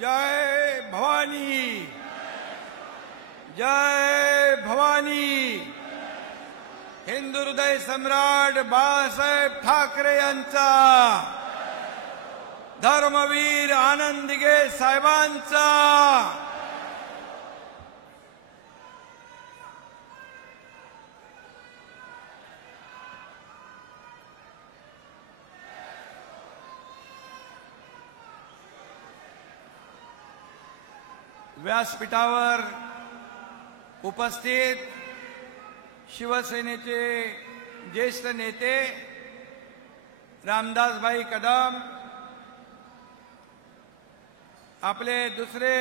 जय भवानी, जय भवानी. हिंदू हृदय सम्राट बाळासाहेब ठाकरे यांचा, धर्मवीर आनंद दिघे साहेबांचा. व्यासपीठावर उपस्थित शिवसेनेचे ज्येष्ठ नेते रामदासभाई कदम, आपले दुसरे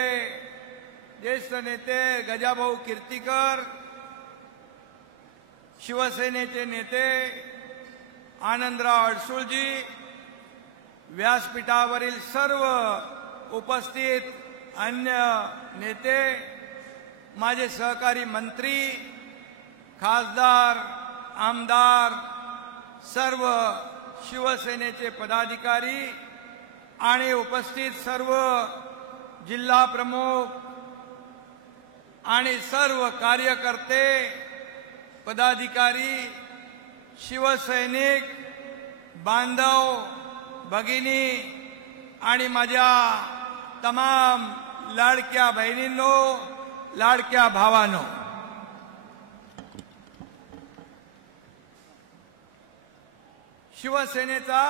ज्येष्ठ नेते गजाभाऊ कीर्तीकर, शिवसेनेचे नेते आनंदराव अडसूळजी, व्यासपीठावरील सर्व उपस्थित अन्य नेते, माझे सहकारी मंत्री, खासदार, आमदार, सर्व शिवसेनेचे पदाधिकारी आणि उपस्थित सर्व जिल्हा प्रमुख आणि सर्व कार्यकर्ते, पदाधिकारी, शिवसैनिक बांधव, भगिनी आणि माझ्या तमाम लाडक्या बहिणींनो, लाडक्या भावांनो, शिवसेनेचा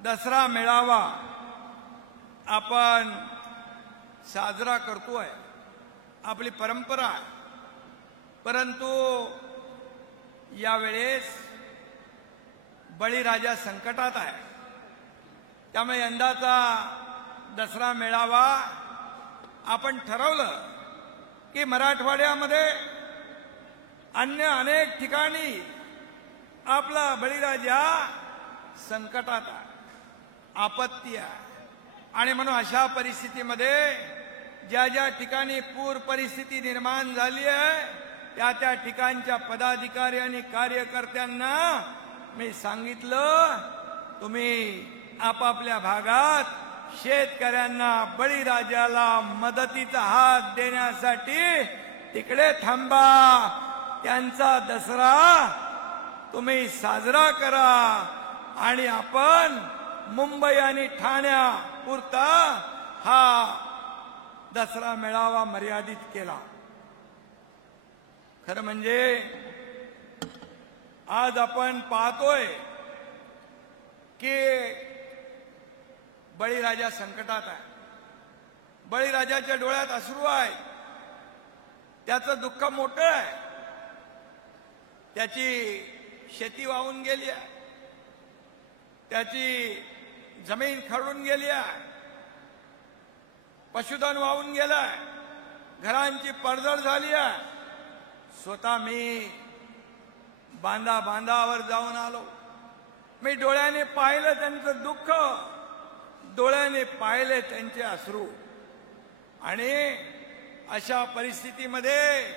दसरा मेळावा आपण साजरा करतोय, आपली परंपरा आहे. परंतु यावेळेस बळीराजा संकटात आहे. त्यामुळे यंदाचा दसरा मेळावा आपण ठरवलं की मराठवाड्यामध्ये अन्य अनेक ठिकाणी आपला बळीराजा संकटात आहे, आपत्ती आहे. आणि म्हणून अशा परिस्थितीमध्ये ज्या ज्या ठिकाणी पूर परिस्थिती निर्माण झाली आहे त्या त्या ठिकाणच्या पदाधिकारी आणि कार्यकर्त्यांना मी सांगितलं, तुम्ही आपापल्या भागात शेतकऱ्यांना, बळीराजाला मदतीचा हात देण्यासाठी तिकडे थांबा. त्यांचा दसरा तुम्ही साजरा करा आणि आपण मुंबई आणि ठाण्यापुरता हा दसरा मेळावा मर्यादित केला. खरं म्हणजे आज आपण पाहतोय की बळीराजा संकटात आहे. बळीराजाच्या डोळ्यात अश्रू आहे. त्याचं दुःख मोठं आहे. त्याची शेती वाहून गेली आहे, त्याची जमीन खरडून गेली आहे, पशुधन वाहून गेलं आहे, घरांची पडझड झाली आहे. स्वतः मी बांधावर जाऊन आलो. मी डोळ्याने पाहिलं त्यांचं दुःख, डोळ्याने पाहिले त्यांचे अश्रू. आणि अशा परिस्थितीमध्ये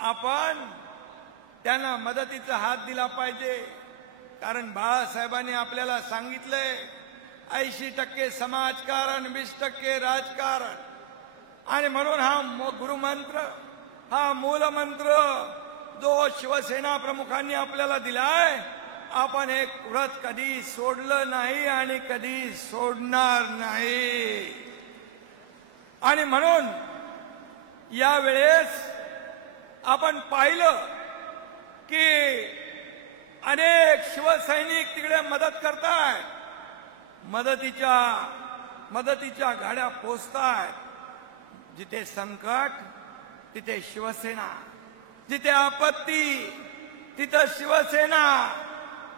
आपण त्यांना मदतीचा हात दिला पाहिजे. कारण बाळासाहेबांनी आपल्याला सांगितलंय 80% समाजकारण, 20% राजकारण. आणि म्हणून हा गुरुमंत्र, हा मूलमंत्र जो शिवसेना प्रमुखांनी आपल्याला दिलाय, आपण हे व्रत कधी सोडलं नाही आणि कधी सोडणार नाही. आणि म्हणून यावेळेस आपण पाहिलं की अनेक शिवसैनिक तिकडे मदत करतायत, मदतीच्या गाड्या पोचतायत. जिथे संकट तिथे शिवसेना, जिथे आपत्ती तिथे शिवसेना.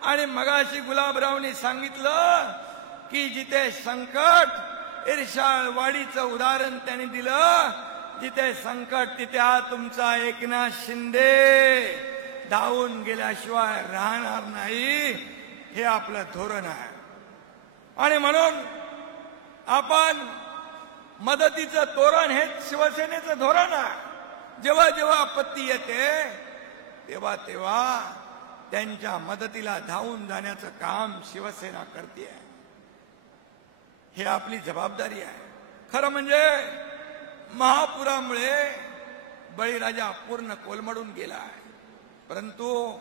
आणि मगाशी गुलाबरावनी सांगितलं की जिथे संकट, इर्षाळवाडीचं उदाहरण त्यांनी दिलं, जिथे संकट तिथे हा तुमचा एकनाथ शिंदे धावून गेल्याशिवाय राहणार नाही. हे आपलं धोरण आहे. आणि म्हणून आपण मदतीचं धोरण हे शिवसेनेचं धोरण आहे. जेव्हा जेव्हा आपत्ती येते तेव्हा तेव्हा त्यांच्या मदतीला धावून जाण्याचं काम शिवसेना करते. हे आपली जबाबदारी आहे. खरं म्हणजे महापुरामुळे बळीराजा पूर्ण कोलमडून गेला आहे, परंतु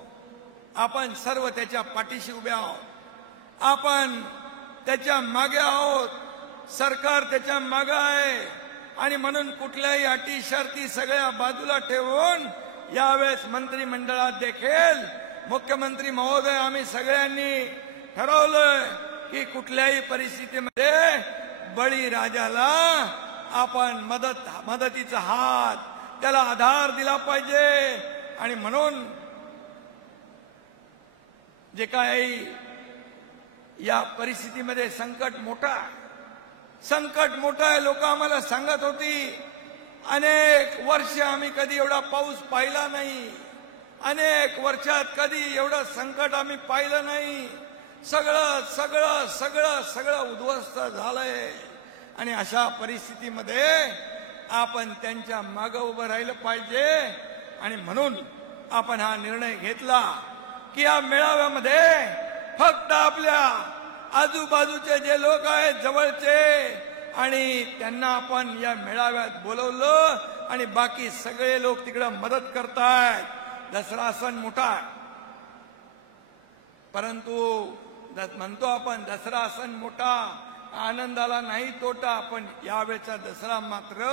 आपण सर्व त्याच्या पाठीशी उभे आहोत. आपण त्याच्या मागे आहोत. सरकार त्याच्या मागे आहे आणि म्हणून कुठल्याही अटी शर्ती सगळ्या बाजूला ठेवून यावेळेस मंत्रिमंडळात देखील मुख्यमंत्री महोदय आम्ही सगळ्यांनी ठरवलंय की कुठल्याही परिस्थितीमध्ये बळीराजाला आपण मदतीचा हात, त्याला आधार दिला पाहिजे. आणि म्हणून जे काही या परिस्थितीमध्ये संकट मोठा आहे, लोक आम्हाला सांगत होती अनेक वर्ष आम्ही कधी एवढा पाऊस पाहिला नाही, अनेक वर्षात कधी एवढं संकट आम्ही पाहिलं नाही, सगळं उद्ध्वस्त झालंय. आणि अशा परिस्थितीमध्ये आपण त्यांच्या मागे उभं राहिलं पाहिजे. आणि म्हणून आपण हा निर्णय घेतला की या मेळाव्यामध्ये फक्त आपल्या आजूबाजूचे जे लोक आहेत जवळचे, आणि त्यांना आपण या मेळाव्यात बोलवलं आणि बाकी सगळे लोक तिकडे मदत करतायत. दसरा सण मोठा आहे, परंतु म्हणतो आपण दसरा सण मोठा, आनंदाला नाही तोटा. पण यावेळेचा दसरा मात्र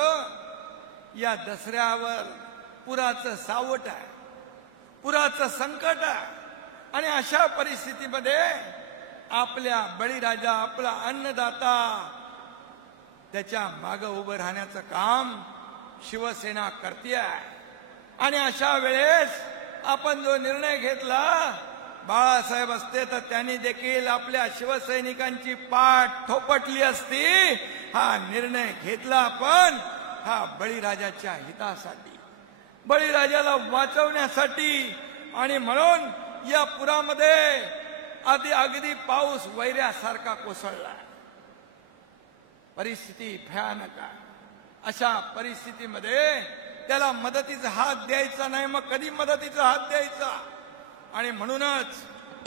या दसऱ्यावर पुराचं सावट आहे, पुराचं संकट आहे. आणि अशा परिस्थितीमध्ये आपल्या बळीराजा, आपला अन्नदाता, त्याच्या मागे उभं राहण्याचं काम शिवसेना करते आहे. आणि अशा वेळेस आपण जो निर्णय घेतला, बाळासाहेब असते तर त्यांनी देखील आपल्या शिवसैनिकांची पाठ थोपटली असती. हा निर्णय घेतला आपण हा बळीराजाच्या हितासाठी, बळीराजाला वाचवण्यासाठी. आणि म्हणून या पुरामध्ये अगदी पाऊस वैऱ्यासारखा कोसळला, परिस्थिती भयानक आहे. अशा परिस्थितीमध्ये त्याला मदतीचा हात द्यायचा नाही, मग कधी मदतीचा हात द्यायचा. आणि म्हणूनच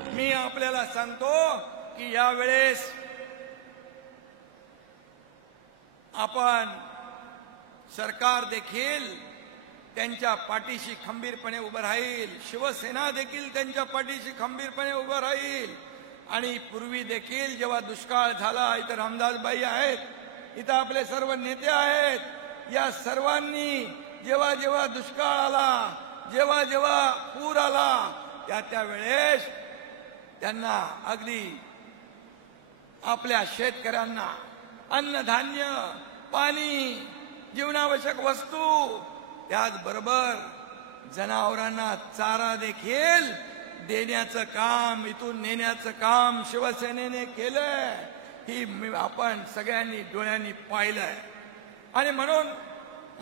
मी आपल्याला सांगतो की यावेळेस आपण सरकार देखील त्यांच्या पाठीशी खंबीरपणे उभं राहील, शिवसेना देखील त्यांच्या पाठीशी खंबीरपणे उभं राहील. आणि पूर्वी देखील जेव्हा दुष्काळ झाला, इथं रामदासबाई आहेत, इथं आपले सर्व नेते आहेत, या सर्वांनी जेव्हा जेव्हा दुष्काळ आला, जेव्हा जेव्हा पूर आला, त्या वेळेस त्यांना अगदी आपल्या शेतकऱ्यांना अन्नधान्य, पाणी, जीवनावश्यक वस्तू, त्याचबरोबर जनावरांना चारा देखील देण्याचं काम, इथून नेण्याचं काम शिवसेनेने केलंय. ही आपण सगळ्यांनी डोळ्यांनी पाहिलंय. आणि म्हणून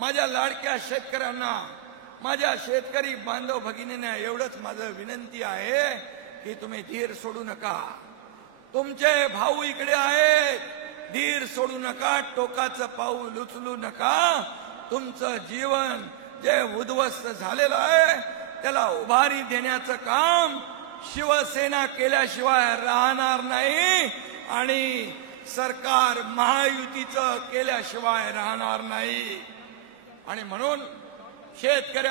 माझ्या लाडक्या शेतकऱ्यांना, माझ्या शेतकरी बांधव भगिनींना एवढंच माझं विनंती आहे की तुम्ही धीर सोडू नका. तुमचे भाऊ इकडे आहेत, धीर सोडू नका, टोकाचं पाऊल उचलू नका. तुमचं जीवन जे उद्ध्वस्त झालेलं आहे त्याला उभारी देण्याचं काम शिवसेना केल्याशिवाय राहणार नाही, आणि सरकार महायुतीचं केल्याशिवाय राहणार नाही. आणि म्हणून शेतकऱ्या